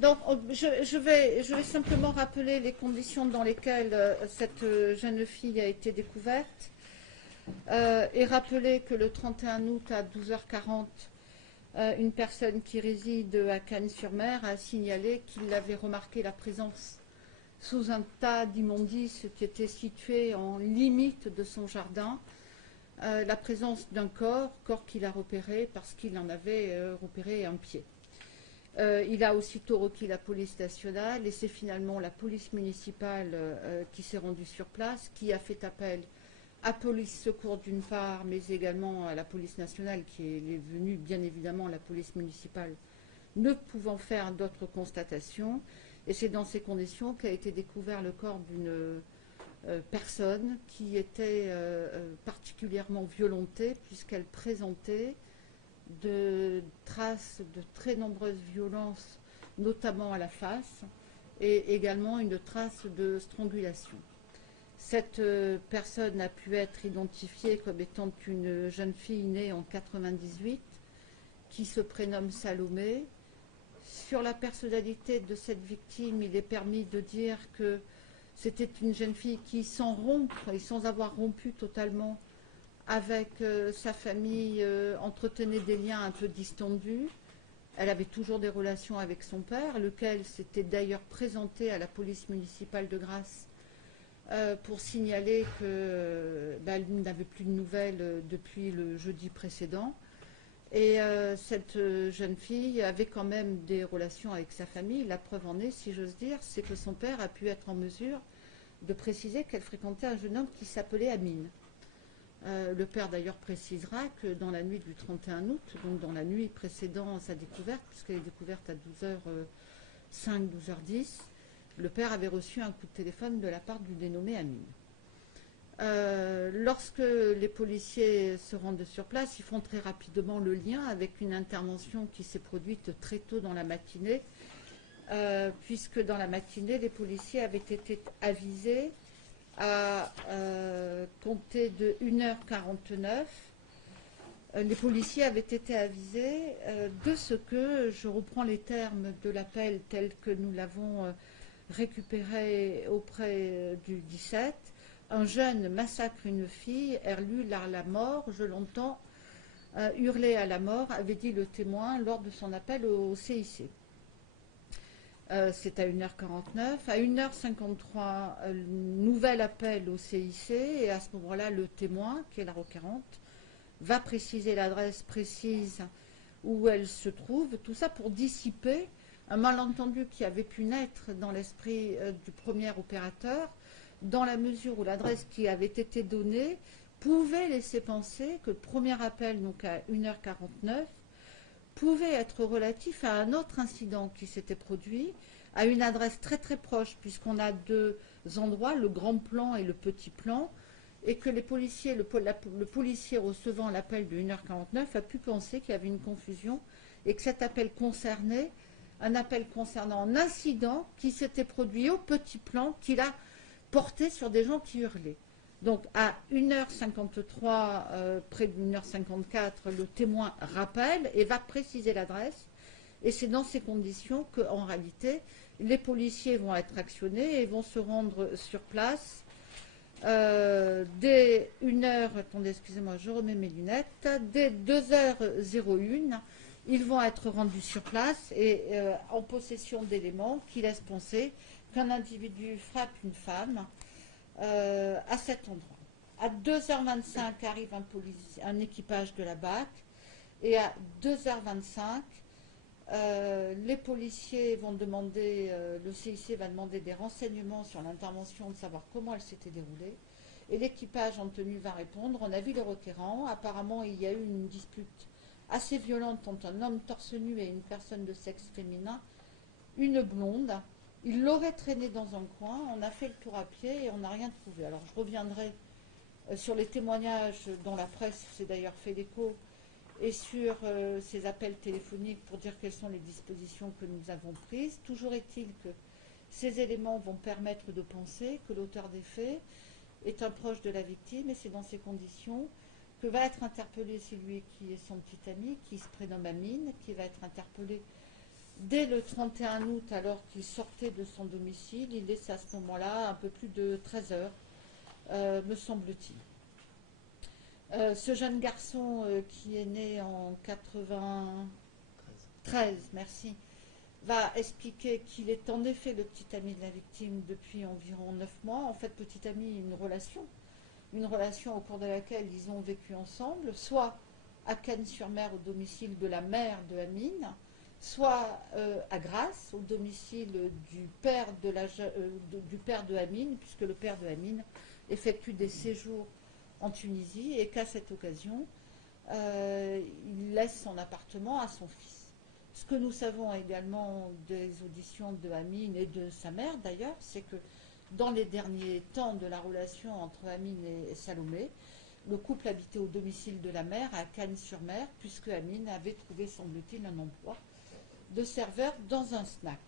Donc, je vais simplement rappeler les conditions dans lesquelles cette jeune fille a été découverte et rappeler que le 31 août à 12h40, une personne qui réside à Cannes-sur-Mer a signalé qu'il avait remarqué la présence sous un tas d'immondices qui était situé en limite de son jardin, la présence d'un corps qu'il a repéré parce qu'il en avait repéré un pied. Il a aussitôt requis la police nationale et c'est finalement la police municipale qui s'est rendue sur place, qui a fait appel à police secours d'une part, mais également à la police nationale qui est venue, bien évidemment, la police municipale ne pouvant faire d'autres constatations. Et c'est dans ces conditions qu'a été découvert le corps d'une personne qui était particulièrement violentée puisqu'elle présentait de traces de très nombreuses violences, notamment à la face, et également une trace de strangulation. Cette personne a pu être identifiée comme étant une jeune fille née en 98 qui se prénomme Salomé. Sur la personnalité de cette victime, il est permis de dire que c'était une jeune fille qui, sans rompre et sans avoir rompu totalement avec sa famille, entretenait des liens un peu distendus. Elle avait toujours des relations avec son père, lequel s'était d'ailleurs présenté à la police municipale de Grasse pour signaler qu'elle n'avait plus de nouvelles depuis le jeudi précédent. Et cette jeune fille avait quand même des relations avec sa famille. La preuve en est, si j'ose dire, c'est que son père a pu être en mesure de préciser qu'elle fréquentait un jeune homme qui s'appelait Amine. Le père d'ailleurs précisera que dans la nuit du 31 août, donc dans la nuit précédant sa découverte, puisqu'elle est découverte à 12h05, 12h10, le père avait reçu un coup de téléphone de la part du dénommé Amine. Lorsque les policiers se rendent sur place, ils font très rapidement le lien avec une intervention qui s'est produite très tôt dans la matinée, puisque dans la matinée, les policiers avaient été avisés à compter de 1h49. Les policiers avaient été avisés de ce que, je reprends les termes de l'appel tel que nous l'avons récupéré auprès du 17, un jeune massacre une fille, hurle à la mort, je l'entends hurler à la mort, avait dit le témoin lors de son appel au CIC. C'est à 1h49. À 1h53, nouvel appel au CIC, et à ce moment-là, le témoin, qui est la requérante, va préciser l'adresse précise où elle se trouve, tout ça pour dissiper un malentendu qui avait pu naître dans l'esprit du premier opérateur, dans la mesure où l'adresse qui avait été donnée pouvait laisser penser que le premier appel, donc à 1h49, pouvait être relatif à un autre incident qui s'était produit, à une adresse très très proche, puisqu'on a deux endroits, le grand plan et le petit plan, et que les policiers, le policier recevant l'appel de 1h49 a pu penser qu'il y avait une confusion et que cet appel concernait un appel concernant un incident qui s'était produit au petit plan, qu'il a porté sur des gens qui hurlaient. Donc à 1h53, près de 1h54, le témoin rappelle et va préciser l'adresse. Et c'est dans ces conditions qu'en réalité, les policiers vont être actionnés et vont se rendre sur place dès 1h, attendez, excusez-moi, je remets mes lunettes, dès 2h01, ils vont être rendus sur place et en possession d'éléments qui laissent penser qu'un individu frappe une femme à cet endroit. À 2h25 arrive un équipage de la BAC et à 2h25, les policiers vont demander, le CIC va demander des renseignements sur l'intervention, de savoir comment elle s'était déroulée. Et l'équipage en tenue va répondre, on a vu le requérant, apparemment il y a eu une dispute assez violente entre un homme torse nu et une personne de sexe féminin, une blonde. Il l'aurait traîné dans un coin, on a fait le tour à pied et on n'a rien trouvé. Alors je reviendrai sur les témoignages dont la presse s'est d'ailleurs fait l'écho et sur ces appels téléphoniques pour dire quelles sont les dispositions que nous avons prises. Toujours est-il que ces éléments vont permettre de penser que l'auteur des faits est un proche de la victime et c'est dans ces conditions que va être interpellé celui qui est son petit ami, qui se prénomme Amine, qui va être interpellé Dès le 31 août, alors qu'il sortait de son domicile, il laissait à ce moment-là un peu plus de 13 heures, me semble-t-il. Ce jeune garçon qui est né en 93, merci, va expliquer qu'il est en effet le petit ami de la victime depuis environ 9 mois. En fait, petit ami, une relation au cours de laquelle ils ont vécu ensemble, soit à Cannes-sur-Mer au domicile de la mère de Amine, soit à Grasse au domicile du père de Amine, puisque le père de Amine effectue des séjours en Tunisie et qu'à cette occasion, il laisse son appartement à son fils. Ce que nous savons également des auditions de Amine et de sa mère d'ailleurs, c'est que dans les derniers temps de la relation entre Amine et Salomé, le couple habitait au domicile de la mère à Cannes-sur-Mer, puisque Amine avait trouvé, semble-t-il, un emploi de serveur dans un snack.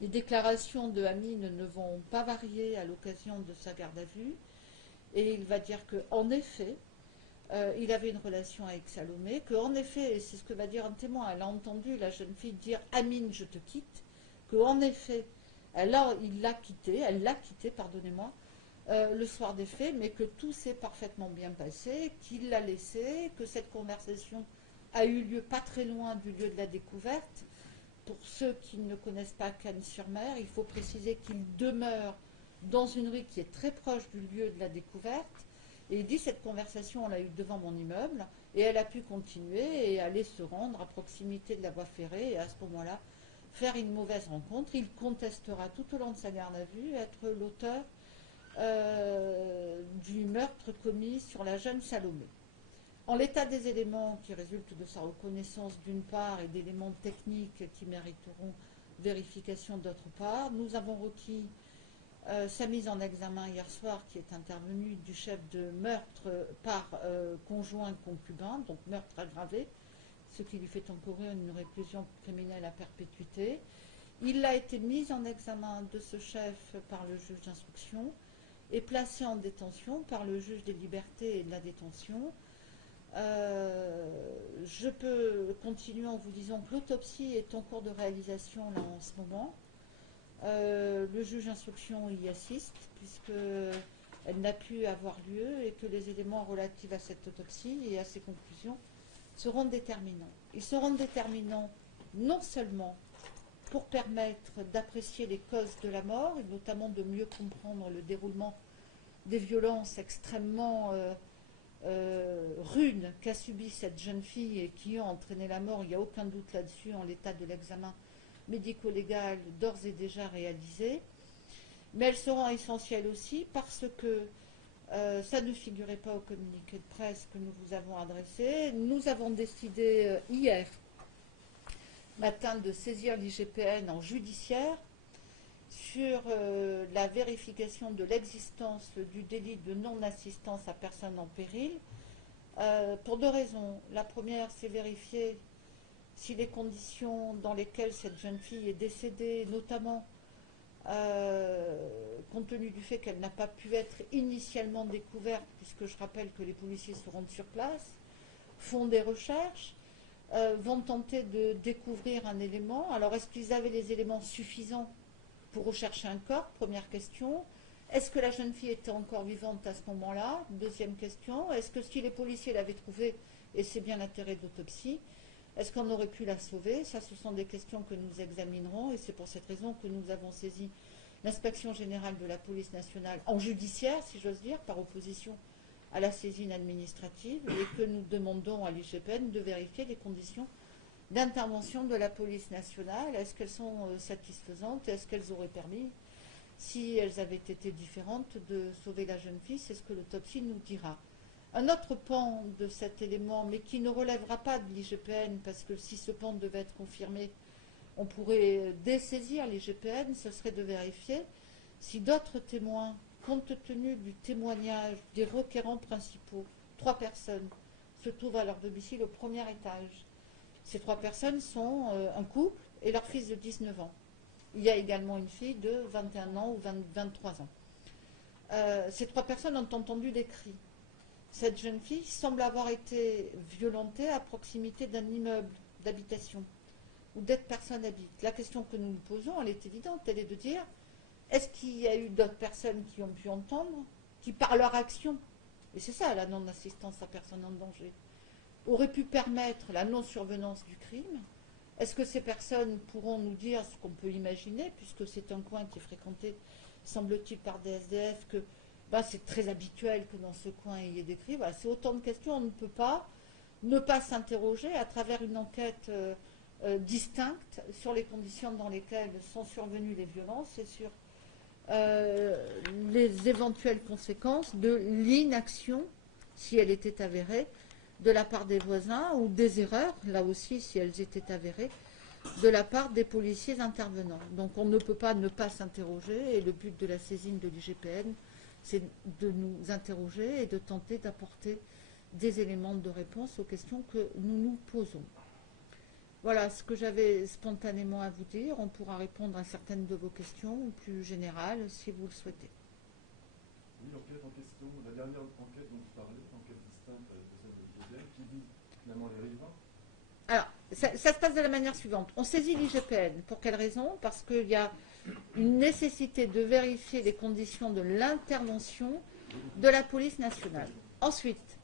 Les déclarations de Amine ne vont pas varier à l'occasion de sa garde à vue, et il va dire qu'en effet, il avait une relation avec Salomé, qu'en effet, et c'est ce que va dire un témoin, elle a entendu la jeune fille dire « Amine, je te quitte », qu'en effet, elle l'a quitté, pardonnez-moi, le soir des faits, mais que tout s'est parfaitement bien passé, qu'il l'a laissé, que cette conversation a eu lieu pas très loin du lieu de la découverte. Pour ceux qui ne connaissent pas Cannes-sur-Mer, il faut préciser qu'il demeure dans une rue qui est très proche du lieu de la découverte. Et il dit cette conversation, on l'a eue devant mon immeuble, et elle a pu continuer et aller se rendre à proximité de la voie ferrée, et à ce moment-là, faire une mauvaise rencontre. Il contestera tout au long de sa garde à vue être l'auteur du meurtre commis sur la jeune Salomé. En l'état des éléments qui résultent de sa reconnaissance d'une part et d'éléments techniques qui mériteront vérification d'autre part, nous avons requis sa mise en examen hier soir qui est intervenue du chef de meurtre par conjoint concubin, donc meurtre aggravé, ce qui lui fait encourir une réclusion criminelle à perpétuité. Il a été mis en examen de ce chef par le juge d'instruction et placé en détention par le juge des libertés et de la détention. Je peux continuer en vous disant que l'autopsie est en cours de réalisation là en ce moment. Le juge d'instruction y assiste puisqu'elle n'a pu avoir lieu et que les éléments relatifs à cette autopsie et à ses conclusions seront déterminants. Ils seront déterminants non seulement pour permettre d'apprécier les causes de la mort et notamment de mieux comprendre le déroulement des violences extrêmement rudes qu'a subi cette jeune fille et qui ont entraîné la mort, il n'y a aucun doute là-dessus en l'état de l'examen médico-légal d'ores et déjà réalisé, mais elles seront essentielles aussi parce que ça ne figurait pas au communiqué de presse que nous vous avons adressé. Nous avons décidé hier matin de saisir l'IGPN en judiciaire sur la vérification de l'existence du délit de non-assistance à personne en péril, pour deux raisons. La première, c'est vérifier si les conditions dans lesquelles cette jeune fille est décédée, notamment compte tenu du fait qu'elle n'a pas pu être initialement découverte, puisque je rappelle que les policiers se rendent sur place, font des recherches, vont tenter de découvrir un élément. Alors, est-ce qu'ils avaient les éléments suffisants pour rechercher un corps? Première question. Est-ce que la jeune fille était encore vivante à ce moment-là? Deuxième question. Est-ce que si les policiers l'avaient trouvée, et c'est bien l'intérêt de l'autopsie, est-ce qu'on aurait pu la sauver? Ça, ce sont des questions que nous examinerons et c'est pour cette raison que nous avons saisi l'inspection générale de la police nationale en judiciaire, si j'ose dire, par opposition à la saisine administrative et que nous demandons à l'IGPN de vérifier les conditions d'intervention de la police nationale. Est-ce qu'elles sont satisfaisantes? Est-ce qu'elles auraient permis, si elles avaient été différentes, de sauver la jeune fille? C'est ce que l'autopsie nous dira. Un autre pan de cet élément, mais qui ne relèvera pas de l'IGPN, parce que si ce pan devait être confirmé, on pourrait dessaisir l'IGPN, ce serait de vérifier si d'autres témoins, compte tenu du témoignage des requérants principaux, 3 personnes, se trouvent à leur domicile au premier étage. Ces 3 personnes sont un couple et leur fils de 19 ans. Il y a également une fille de 21 ans ou 23 ans. Ces 3 personnes ont entendu des cris. Cette jeune fille semble avoir été violentée à proximité d'un immeuble d'habitation. ou d'être personne habite. La question que nous nous posons, elle est évidente, elle est de dire, est-ce qu'il y a eu d'autres personnes qui ont pu entendre, qui par leur action, et c'est ça la non-assistance à personne en danger, auraient pu permettre la non-survenance du crime? Est-ce que ces personnes pourront nous dire ce qu'on peut imaginer, puisque c'est un coin qui est fréquenté, semble-t-il, par des SDF, que c'est très habituel que dans ce coin il y ait des crimes? Voilà, c'est autant de questions, on ne peut pas ne pas s'interroger à travers une enquête distincte sur les conditions dans lesquelles sont survenues les violences et sur les éventuelles conséquences de l'inaction, si elle était avérée, de la part des voisins, ou des erreurs, là aussi, si elles étaient avérées, de la part des policiers intervenants. Donc on ne peut pas ne pas s'interroger, et le but de la saisine de l'IGPN, c'est de nous interroger et de tenter d'apporter des éléments de réponse aux questions que nous nous posons. Voilà ce que j'avais spontanément à vous dire. On pourra répondre à certaines de vos questions, plus générales, si vous le souhaitez. Oui, l'enquête en question, la dernière enquête dont vous parlez, enquête distincte de celle de l'IGPN, qui vise finalement les riverains. Alors, ça se passe de la manière suivante. On saisit l'IGPN. Pour quelle raison? Parce qu'il y a une nécessité de vérifier les conditions de l'intervention de la police nationale. Ensuite,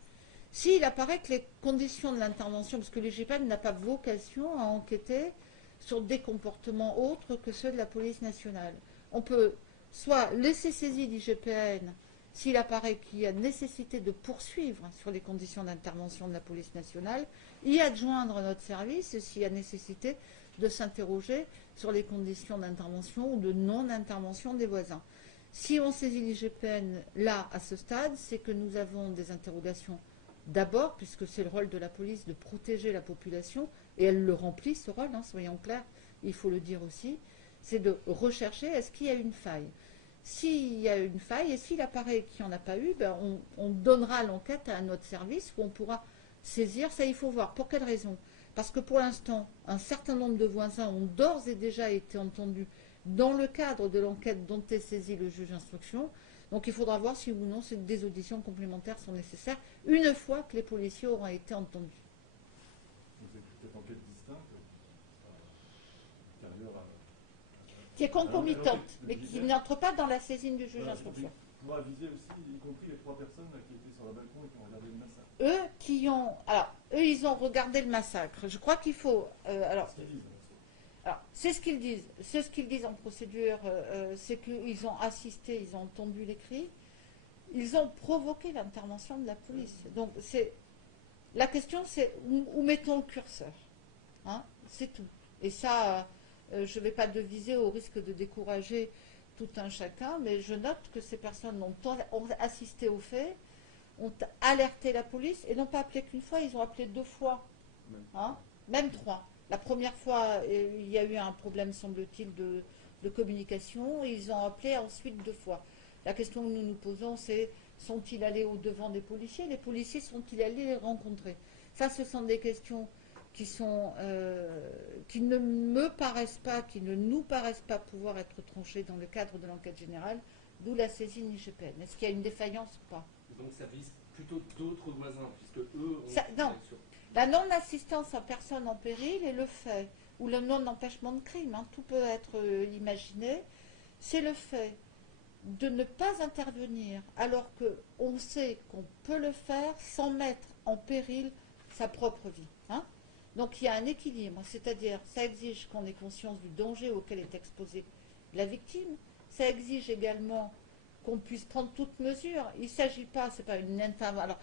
s'il apparaît que les conditions de l'intervention, parce que l'IGPN n'a pas vocation à enquêter sur des comportements autres que ceux de la police nationale, on peut soit laisser saisir l'IGPN s'il apparaît qu'il y a nécessité de poursuivre sur les conditions d'intervention de la police nationale, y adjoindre notre service s'il y a nécessité de s'interroger sur les conditions d'intervention ou de non-intervention des voisins. Si on saisit l'IGPN là, à ce stade, c'est que nous avons des interrogations d'abord, puisque c'est le rôle de la police de protéger la population, et elle le remplit, ce rôle, soyons clairs, il faut le dire aussi, c'est de rechercher est-ce qu'il y a une faille. S'il y a une faille, et s'il apparaît qu'il n'y en a pas eu, on donnera l'enquête à notre service où on pourra saisir. Ça, il faut voir. Pour quelle raison? Parce que pour l'instant, un certain nombre de voisins ont d'ores et déjà été entendus dans le cadre de l'enquête dont est saisi le juge d'instruction. Donc il faudra voir si ou non des auditions complémentaires sont nécessaires une fois que les policiers auront été entendus. Donc cette enquête distincte, antérieure à... Qui est concomitante, mais qui n'entre pas dans la saisine du juge d'instruction. Pourra viser aussi, y compris les 3 personnes qui étaient sur le balcon et qui ont regardé le massacre. Eux, ils ont regardé le massacre. Je crois qu'il faut... c'est ce qu'ils disent. C'est ce qu'ils disent en procédure, c'est qu'ils ont assisté, ils ont entendu les cris, ils ont provoqué l'intervention de la police. Donc la question, c'est où mettons le curseur, c'est tout. Et ça, je ne vais pas deviser au risque de décourager tout un chacun, mais je note que ces personnes ont assisté aux faits, ont alerté la police, et n'ont pas appelé qu'une fois, ils ont appelé 2 fois, même 3. La première fois, il y a eu un problème, semble-t-il, de communication, et ils ont appelé ensuite 2 fois. La question que nous nous posons, c'est sont-ils allés au-devant des policiers? Les policiers sont-ils allés les rencontrer? Ça, ce sont des questions qui ne me paraissent pas, qui ne nous paraissent pas pouvoir être tranchées dans le cadre de l'enquête générale, d'où la saisine IGPN. Est-ce qu'il y a une défaillance ou pas? Donc ça vise plutôt d'autres voisins, puisque eux non. La non-assistance à personne en péril est le fait, ou le non-empêchement de crime, tout peut être imaginé, c'est le fait de ne pas intervenir alors qu'on sait qu'on peut le faire sans mettre en péril sa propre vie. Donc il y a un équilibre, c'est-à-dire ça exige qu'on ait conscience du danger auquel est exposée la victime, ça exige également qu'on puisse prendre toute mesure. Il ne s'agit pas, c'est pas une intervention, alors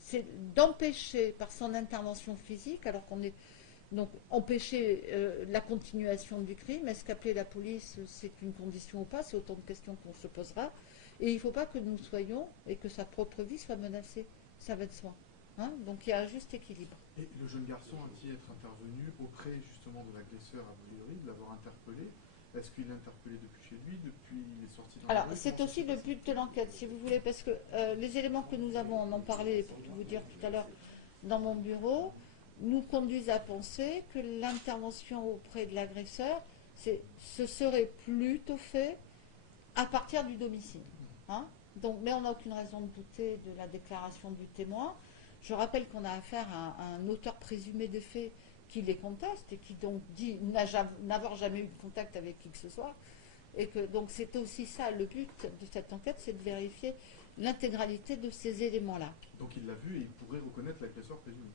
c'est d'empêcher par son intervention physique, alors qu'on est donc empêcher la continuation du crime. Est-ce qu'appeler la police c'est une condition ou pas? C'est autant de questions qu'on se posera. Et il ne faut pas que nous soyons et que sa propre vie soit menacée. Ça va de soi. Donc il y a un juste équilibre. Et le jeune garçon a dit être intervenu auprès justement de l'agresseur a priori, de l'avoir interpellé. Est-ce qu'il l'a interpellé depuis chez lui, depuis il est sorti dans Alors la rue? c'est aussi le but de l'enquête, si vous voulez, parce que les éléments que nous avons, on en parlait pour tout vous dire tout à l'heure dans mon bureau, nous conduisent à penser que l'intervention auprès de l'agresseur, ce serait plutôt fait à partir du domicile. Donc, mais on n'a aucune raison de douter de la déclaration du témoin. Je rappelle qu'on a affaire à un auteur présumé des faits qui les conteste et qui donc dit n'avoir jamais eu de contact avec qui que ce soit. Et que donc c'est aussi ça le but de cette enquête, c'est de vérifier l'intégralité de ces éléments-là. Donc il l'a vu et il pourrait reconnaître l'agresseur présumé.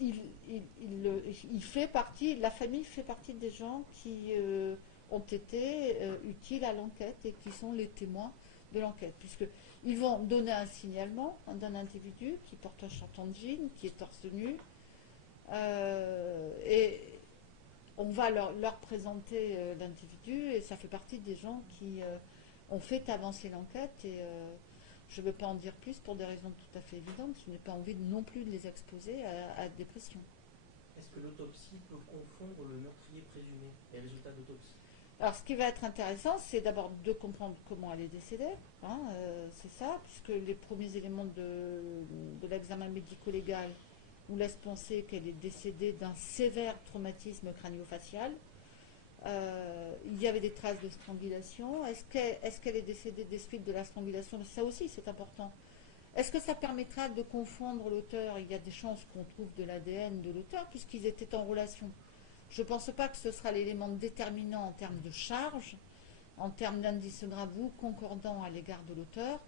Il fait partie, la famille fait partie des gens qui ont été utiles à l'enquête et qui sont les témoins de l'enquête, puisqu'ils vont donner un signalement d'un individu qui porte un short en jean, qui est torse nu, et on va leur présenter l'individu, et ça fait partie des gens qui ont fait avancer l'enquête, et je ne veux pas en dire plus pour des raisons tout à fait évidentes. Je n'ai pas envie non plus de les exposer à des pressions. Est-ce que l'autopsie peut confondre le meurtrier présumé, les résultats d'autopsie? Alors, ce qui va être intéressant, c'est d'abord de comprendre comment elle est décédée. Hein, c'est ça, puisque les premiers éléments de l'examen médico-légal nous laissent penser qu'elle est décédée d'un sévère traumatisme crânio-facial. Il y avait des traces de strangulation. Est-ce qu'elle est décédée des suites de la strangulation? Ça aussi, c'est important. Est-ce que ça permettra de confondre l'auteur? Il y a des chances qu'on trouve de l'ADN de l'auteur, puisqu'ils étaient en relation. Je ne pense pas que ce sera l'élément déterminant en termes de charge, en termes d'indices graveux concordants à l'égard de l'auteur,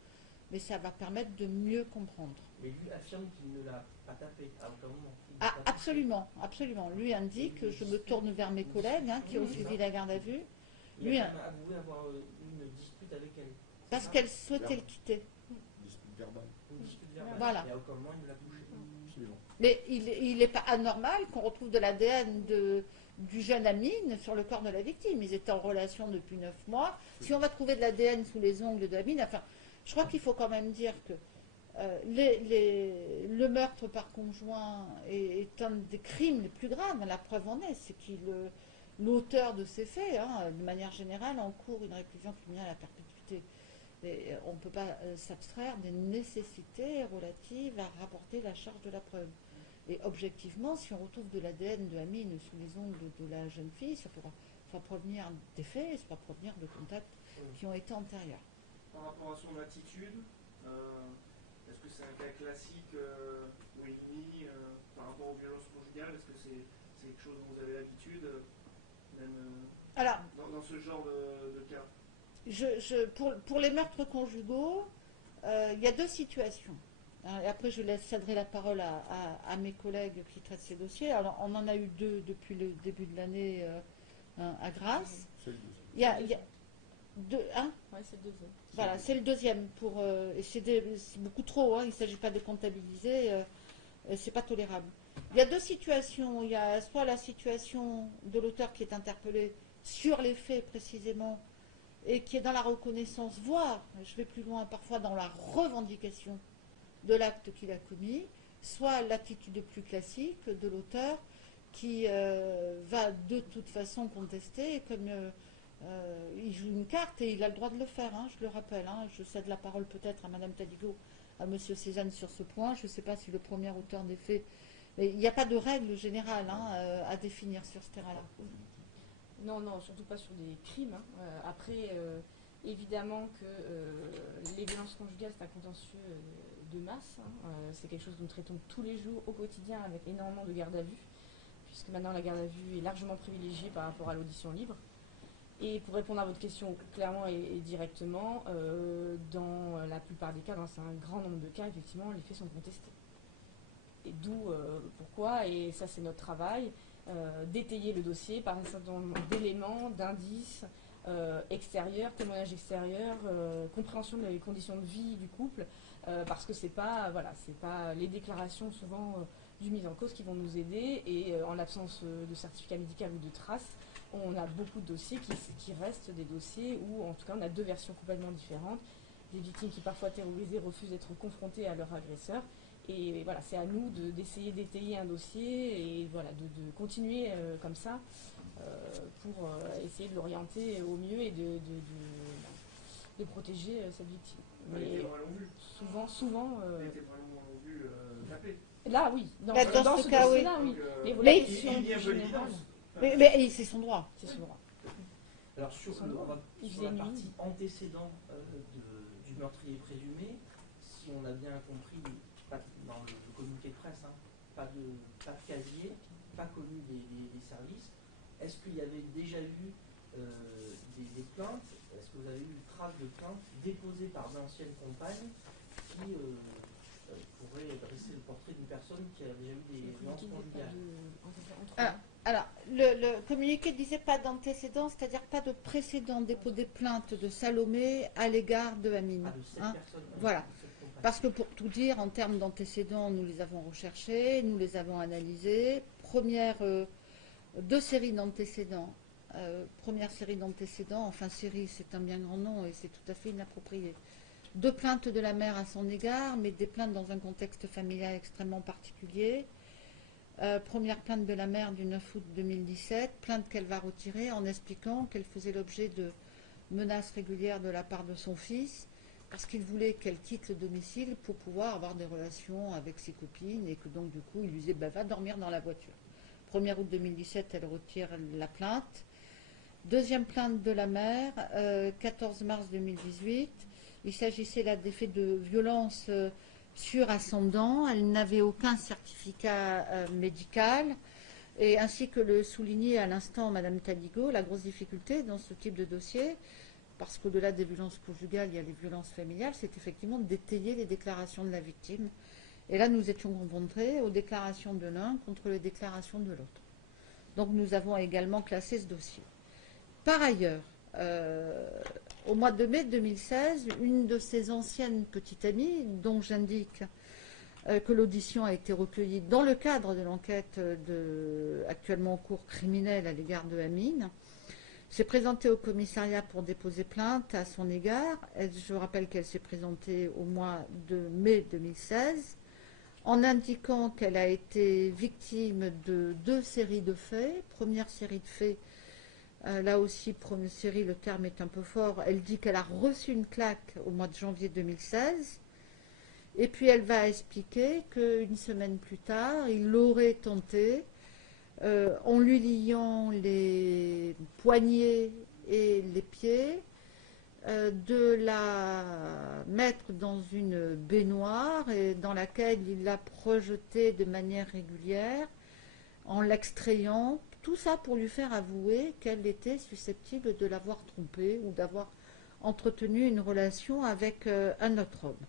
mais ça va permettre de mieux comprendre. Mais lui affirme qu'il ne l'a pas tapé à aucun moment. Ah, absolument, absolument. Lui indique, je me tourne vers mes collègues qui ont suivi la garde à vue. Il a avoué avoir une dispute avec elle. Parce qu'elle souhaitait le quitter. Dispute verbale. Une dispute verbale. Voilà. Et à aucun moment il ne l'a touché. Absolument. Mais il n'est pas anormal qu'on retrouve de l'ADN du jeune Amine sur le corps de la victime. Ils étaient en relation depuis 9 mois. Si on va trouver de l'ADN sous les ongles de Amine, enfin, je crois qu'il faut quand même dire que le meurtre par conjoint est un des crimes les plus graves. La preuve en est, c'est qu'il l'auteur de ces faits, de manière générale, encourt une réclusion criminelle à perpétuité. Et on ne peut pas s'abstraire des nécessités relatives à rapporter la charge de la preuve. Et objectivement, si on retrouve de l'ADN de Amine sous les ongles de la jeune fille, ça pourra soit provenir des faits, soit provenir de contacts qui ont été antérieurs. Par rapport à son attitude, est-ce que c'est un cas classique où il nie par rapport aux violences conjugales? Est-ce que c'est quelque chose dont vous avez l'habitude, même Alors, dans ce genre de cas? Pour les meurtres conjugaux, il y a 2 situations. Et après, je céderai la parole à mes collègues qui traitent ces dossiers. Alors, on en a eu 2 depuis le début de l'année à Grasse. C'est le deuxième. Il y a 2, hein? Ouais, c'est le deuxième. Voilà, c'est le deuxième. Et c'est beaucoup trop, il ne s'agit pas de comptabiliser, c'est pas tolérable. Il y a 2 situations. Il y a soit la situation de l'auteur qui est interpellé sur les faits précisément, et qui est dans la reconnaissance, voire, je vais plus loin, parfois dans la revendication de l'acte qu'il a commis, soit l'attitude plus classique de l'auteur qui va de toute façon contester, et comme il joue une carte et il a le droit de le faire, je le rappelle, je cède la parole peut-être à Madame Tadigo, à Monsieur Cézanne sur ce point, je ne sais pas si le premier auteur des faits, mais il n'y a pas de règle générale à définir sur ce terrain-là. Non, non, surtout pas sur des crimes. Après, évidemment que les violences conjugales, c'est un contentieux de masse. C'est quelque chose que nous traitons tous les jours au quotidien avec énormément de garde à vue, puisque maintenant la garde à vue est largement privilégiée par rapport à l'audition libre. Et pour répondre à votre question clairement et directement, dans la plupart des cas, dans un grand nombre de cas, effectivement, les faits sont contestés. Et d'où pourquoi, et ça c'est notre travail, d'étayer le dossier par un certain nombre d'éléments, d'indices extérieurs, témoignages extérieurs, compréhension des conditions de vie du couple, parce que c'est pas les déclarations souvent du mis en cause qui vont nous aider, et en l'absence de certificat médical ou de traces, on a beaucoup de dossiers qui restent des dossiers où en tout cas on a 2 versions complètement différentes, des victimes qui parfois terrorisées refusent d'être confrontées à leur agresseur. Et voilà, c'est à nous d'essayer d'étayer un dossier et voilà, de continuer comme ça pour essayer de l'orienter au mieux et de protéger cette victime. Les Mais témoins l'ont vu. souvent. Les témoins l'ont vu taper. Là, oui. Dans ce ce cas, oui. dossier-là, oui. Mais Mais la question il y a un peu générale, d'évidence. Mais c'est son droit. c'est son droit. Alors sur Il sur la faisait partie nuit. antécédente du meurtrier présumé, si on a bien compris, pas dans le communiqué de presse, pas de casier, pas connu des services. Est-ce qu'il y avait déjà eu des plaintes? Est-ce que vous avez eu une trace de plaintes déposées par d'anciennes compagnes qui pourraient dresser le portrait d'une personne qui a déjà eu des violences conjugales? Alors, le communiqué ne disait pas d'antécédents, c'est-à-dire pas de précédent dépôt des plaintes de Salomé à l'égard de Amine. Ah, de cette personne, Voilà. de cette compagnie. Parce que pour tout dire, en termes d'antécédents, nous les avons recherchés, nous les avons analysés. Deux séries d'antécédents. Première série d'antécédents, enfin série, c'est un bien grand nom et c'est tout à fait inapproprié. 2 plaintes de la mère à son égard, mais des plaintes dans un contexte familial extrêmement particulier. Première plainte de la mère du 9 août 2017, plainte qu'elle va retirer en expliquant qu'elle faisait l'objet de menaces régulières de la part de son fils, parce qu'il voulait qu'elle quitte le domicile pour pouvoir avoir des relations avec ses copines, et que donc du coup il lui disait va dormir dans la voiture. 1er août 2017, elle retire la plainte. Deuxième plainte de la mère, 14 mars 2018. Il s'agissait là des faits de violence sur ascendant. Elle n'avait aucun certificat médical. Et ainsi que le soulignait à l'instant Madame Taligo, la grosse difficulté dans ce type de dossier, parce qu'au-delà des violences conjugales, il y a les violences familiales, c'est effectivement d'étayer les déclarations de la victime. Et là, nous étions confrontés aux déclarations de l'un contre les déclarations de l'autre. Donc nous avons également classé ce dossier. Par ailleurs, au mois de mai 2016, une de ses anciennes petites amies, dont j'indique que l'audition a été recueillie dans le cadre de l'enquête actuellement en cours criminelle à l'égard de Amine, s'est présentée au commissariat pour déposer plainte à son égard. Je rappelle qu'elle s'est présentée au mois de mai 2016 en indiquant qu'elle a été victime de 2 séries de faits. Première série de faits, là aussi, première série, le terme est un peu fort, elle dit qu'elle a reçu une claque au mois de janvier 2016, et puis elle va expliquer qu'une semaine plus tard, il l'aurait tenté, en lui liant les poignets et les pieds, de la mettre dans une baignoire et dans laquelle il l'a projetée de manière régulière en l'extrayant, tout ça pour lui faire avouer qu'elle était susceptible de l'avoir trompé ou d'avoir entretenu une relation avec un autre homme.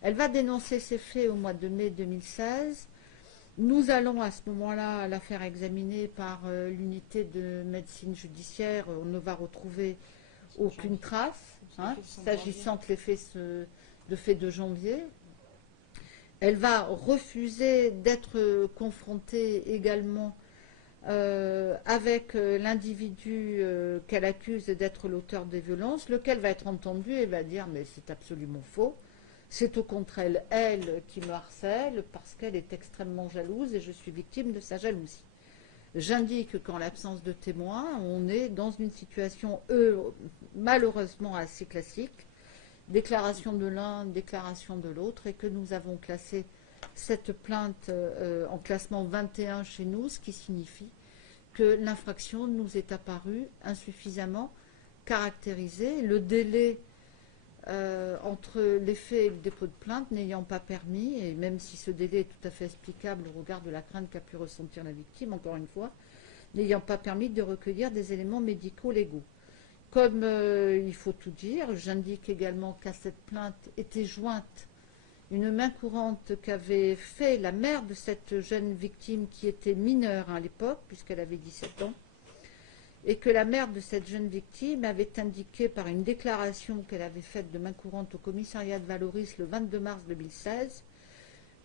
Elle va dénoncer ces faits au mois de mai 2016. Nous allons à ce moment-là la faire examiner par l'unité de médecine judiciaire. On ne va retrouver aucune trace, s'agissant de faits de janvier. Elle va refuser d'être confrontée également avec l'individu qu'elle accuse d'être l'auteur des violences, lequel va être entendu et va dire mais c'est absolument faux. C'est au contraire elle qui me harcèle parce qu'elle est extrêmement jalouse et je suis victime de sa jalousie. J'indique qu'en l'absence de témoins, on est dans une situation malheureusement assez classique, déclaration de l'un, déclaration de l'autre, et que nous avons classé cette plainte en classement 21 chez nous, ce qui signifie que l'infraction nous est apparue insuffisamment caractérisée. Le délai entre les faits et le dépôt de plainte n'ayant pas permis, et même si ce délai est tout à fait explicable au regard de la crainte qu'a pu ressentir la victime, encore une fois, n'ayant pas permis de recueillir des éléments médicaux légaux. Comme il faut tout dire, j'indique également qu'à cette plainte était jointe une main courante qu'avait fait la mère de cette jeune victime qui était mineure à l'époque, puisqu'elle avait 17 ans, et que la mère de cette jeune victime avait indiqué par une déclaration qu'elle avait faite de main courante au commissariat de Valoris le 22 mars 2016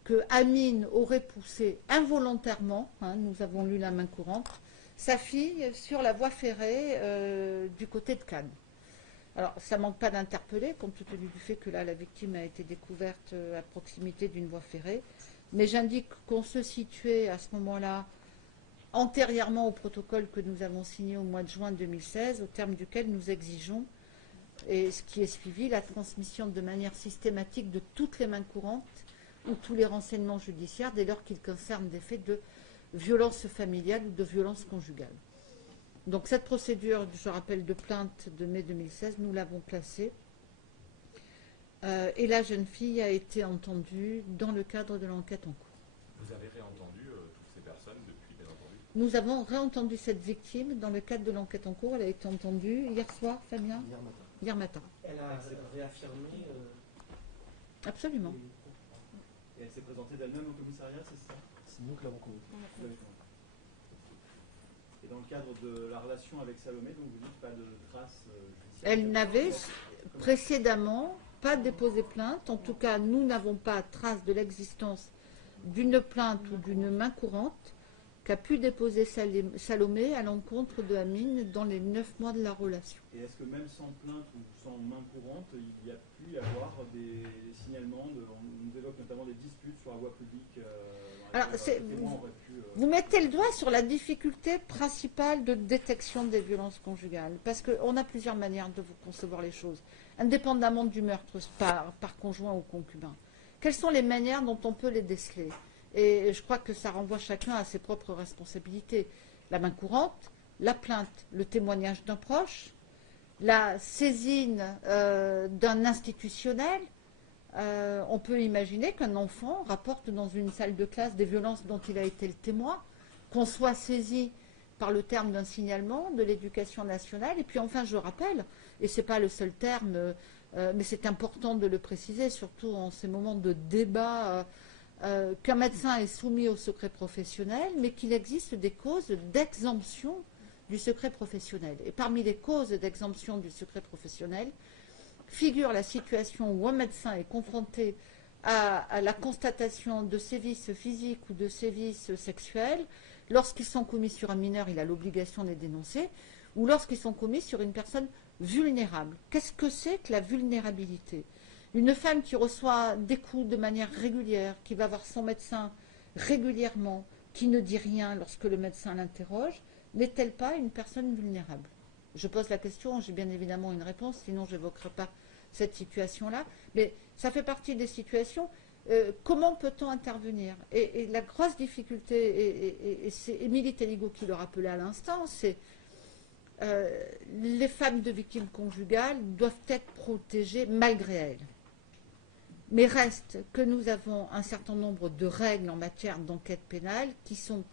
que Amine aurait poussé involontairement, nous avons lu la main courante, sa fille sur la voie ferrée du côté de Cannes. Alors, ça ne manque pas d'interpeller, compte tenu du fait que là, la victime a été découverte à proximité d'une voie ferrée. Mais j'indique qu'on se situait à ce moment-là antérieurement au protocole que nous avons signé au mois de juin 2016, au terme duquel nous exigeons, et ce qui est suivi, la transmission de manière systématique de toutes les mains courantes ou tous les renseignements judiciaires dès lors qu'ils concernent des faits de violence familiale ou de violence conjugale. Donc cette procédure, je rappelle, de plainte de mai 2016, nous l'avons classée. Et la jeune fille a été entendue dans le cadre de l'enquête en cours. Vous avez réentendu personne depuis, bien entendu. Nous avons réentendu cette victime dans le cadre de l'enquête en cours. Elle a été entendue hier soir, Fabien? Hier matin. Hier matin. Elle a réaffirmé. Absolument. Et elle s'est présentée d'elle-même au commissariat, c'est ça? C'est nous qui l'avons convaincue. Et dans le cadre de la relation avec Salomé, donc vous dites pas de traces judiciaires? Elle n'avait précédemment pas déposé plainte. En tout cas, nous n'avons pas trace de l'existence d'une plainte ou d'une main courante qu'a pu déposer Salomé à l'encontre de Amine dans les 9 mois de la relation. Et est-ce que même sans plainte ou sans main courante, il y a pu y avoir des signalements, on nous évoque notamment des disputes sur la voie publique Alors, vous mettez le doigt sur la difficulté principale de détection des violences conjugales, parce qu'on a plusieurs manières de vous concevoir les choses, indépendamment du meurtre par conjoint ou concubin. Quelles sont les manières dont on peut les déceler? Et je crois que ça renvoie chacun à ses propres responsabilités. La main courante, la plainte, le témoignage d'un proche, la saisine d'un institutionnel. On peut imaginer qu'un enfant rapporte dans une salle de classe des violences dont il a été le témoin, qu'on soit saisi par le terme d'un signalement de l'éducation nationale. Et puis enfin, je rappelle, et ce n'est pas le seul terme, mais c'est important de le préciser, surtout en ces moments de débat, qu'un médecin est soumis au secret professionnel, mais qu'il existe des causes d'exemption du secret professionnel. Et parmi les causes d'exemption du secret professionnel, figure la situation où un médecin est confronté à la constatation de sévices physiques ou de sévices sexuels. Lorsqu'ils sont commis sur un mineur, il a l'obligation de les dénoncer, ou lorsqu'ils sont commis sur une personne vulnérable. Qu'est-ce que c'est que la vulnérabilité? Une femme qui reçoit des coups de manière régulière, qui va voir son médecin régulièrement, qui ne dit rien lorsque le médecin l'interroge, n'est-elle pas une personne vulnérable? Je pose la question, j'ai bien évidemment une réponse, sinon je n'évoquerai pas cette situation-là. Mais ça fait partie des situations. Comment peut-on intervenir? Et la grosse difficulté, et c'est Émilie Telligo qui le rappelait à l'instant, c'est les femmes de victimes conjugales doivent être protégées malgré elles. Mais reste que nous avons un certain nombre de règles en matière d'enquête pénale qui sont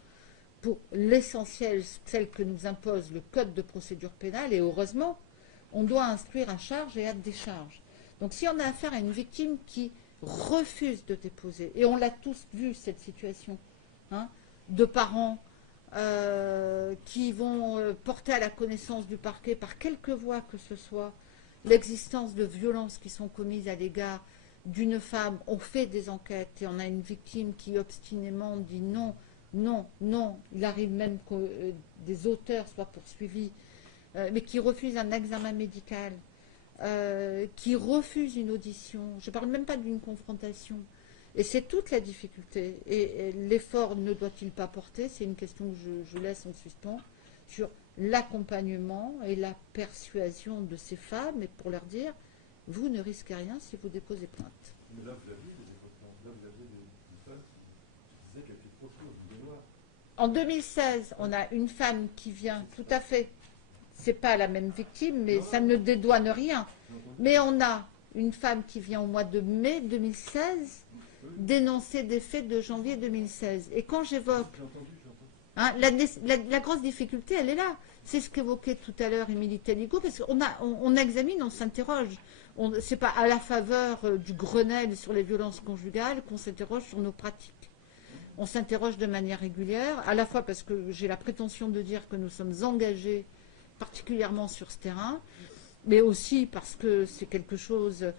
pour l'essentiel celles que nous impose le Code de procédure pénale, et heureusement, on doit instruire à charge et à décharge. Donc si on a affaire à une victime qui refuse de déposer, et on l'a tous vu cette situation, de parents qui vont porter à la connaissance du parquet par quelque voie que ce soit l'existence de violences qui sont commises à l'égard d'une femme, on fait des enquêtes et on a une victime qui obstinément dit non, non, non, il arrive même que des auteurs soient poursuivis, mais qui refusent un examen médical, qui refusent une audition. Je ne parle même pas d'une confrontation. Et c'est toute la difficulté. Et l'effort ne doit-il pas porter, c'est une question que je laisse en suspens, sur l'accompagnement et la persuasion de ces femmes, et pour leur dire, vous ne risquez rien si vous déposez plainte. Mais là, vous l'aviez des plaintes. Là, vous aviez des femmes qui disaient qu'elle était trop chaude, du baignoire. En 2016, on a une femme qui vient, tout à fait, c'est pas la même victime, mais ça ne dédouane rien. Mais on a une femme qui vient au mois de mai 2016 dénoncer des faits de janvier 2016. Et quand j'évoque... la grosse difficulté, elle est là. C'est ce qu'évoquait tout à l'heure Émilie Telligo, parce qu'on examine, on s'interroge. Ce n'est pas à la faveur du Grenelle sur les violences conjugales qu'on s'interroge sur nos pratiques. On s'interroge de manière régulière, à la fois parce que j'ai la prétention de dire que nous sommes engagés particulièrement sur ce terrain, mais aussi parce que c'est quelque chose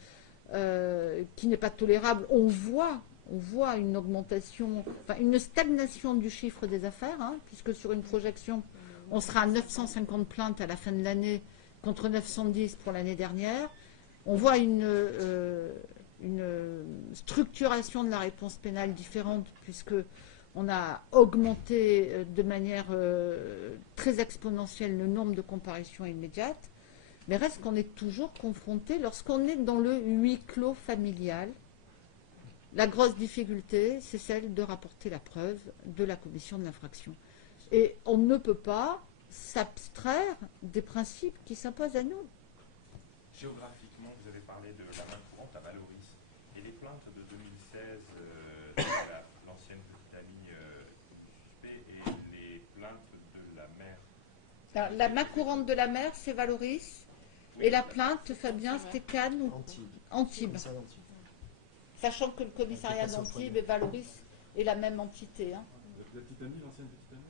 qui n'est pas tolérable. On voit une augmentation, enfin une stagnation du chiffre des affaires, puisque sur une projection, on sera à 950 plaintes à la fin de l'année contre 910 pour l'année dernière. On voit une structuration de la réponse pénale différente, puisque on a augmenté de manière très exponentielle le nombre de comparutions immédiates. Mais reste qu'on est toujours confronté, lorsqu'on est dans le huis clos familial, la grosse difficulté, c'est celle de rapporter la preuve de la commission de l'infraction. Et on ne peut pas s'abstraire des principes qui s'imposent à nous. Géographiquement, vous avez parlé de la main courante à Valoris. Et les plaintes de 2016 de l'ancienne petite amie du suspect Alors, la main courante de la mère, c'est Valoris. Et la plainte, Fabien, c'était Cannes ou Antibes. Antibes. Commissariat d'Antibes. Sachant que le commissariat Avec le d'Antibes et Valoris est la même entité. Hein. La petite amie, l'ancienne petite amie,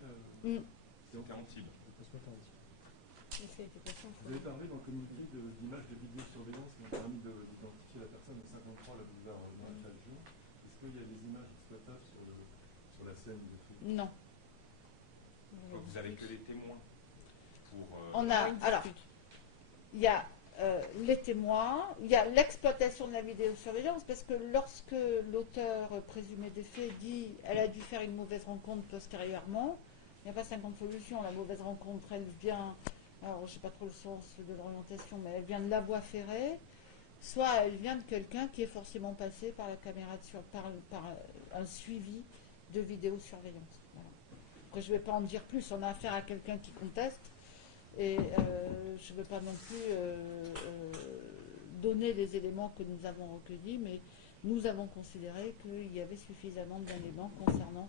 Mm. c'est Donc à Antibes. Mais ça a été passé en Vous avez parlé dans le communiqué d'images de vidéosurveillance qui ont permis d'identifier la personne au 53 la boulevard Maréchal Juin. Est-ce qu'il y a des images exploitables sur la scène de fait? Non. Donc vous avez que les témoins pour. On a, alors, il y a les témoins, il y a l'exploitation de la vidéosurveillance, parce que lorsque l'auteur présumé des faits dit elle a dû faire une mauvaise rencontre postérieurement, il n'y a pas 50 solutions. La mauvaise rencontre, elle vient, alors je ne sais pas trop le sens de l'orientation, mais elle vient de la voie ferrée, soit elle vient de quelqu'un qui est forcément passé par la caméra par un suivi de vidéosurveillance. Voilà. Après, je ne vais pas en dire plus, on a affaire à quelqu'un qui conteste. Et je ne veux pas non plus donner les éléments que nous avons recueillis, mais nous avons considéré qu'il y avait suffisamment d'éléments concernant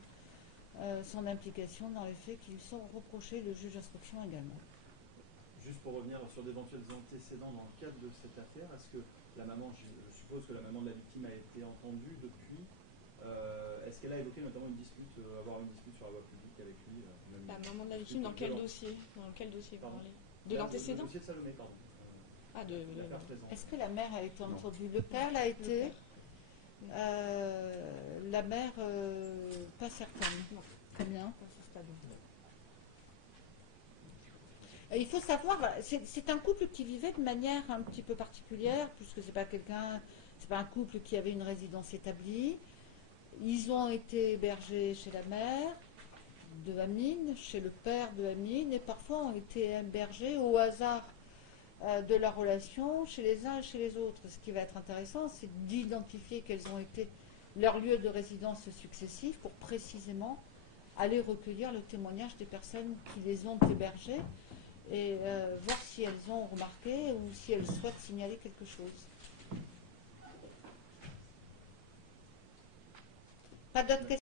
son implication dans les faits qui lui sont reprochés, le juge d'instruction également. Juste pour revenir sur d'éventuels antécédents dans le cadre de cette affaire, est-ce que la maman, je suppose que la maman de la victime a été entendue depuis, est-ce qu'elle a évoqué notamment avoir une dispute sur la voie publique avec lui La maman de la victime, dans quel dossier? Dans quel dossier vous parlez? De l'antécédent? Le dossier de Salomé, pardon. Ah, de l'affaire présente. Est-ce que la mère a été entendue? Le père l'a été. La mère, pas certaine. Non. Très bien. à ce stade. Et il faut savoir, c'est un couple qui vivait de manière un petit peu particulière, puisque c'est pas un couple qui avait une résidence établie. Ils ont été hébergés chez la mère de Amine, chez le père de Amine, et parfois ont été hébergés au hasard de leur relation chez les uns et chez les autres. Ce qui va être intéressant, c'est d'identifier quels ont été leurs lieux de résidence successifs pour précisément aller recueillir le témoignage des personnes qui les ont hébergés et voir si elles ont remarqué ou si elles souhaitent signaler quelque chose. Pas d'autres questions?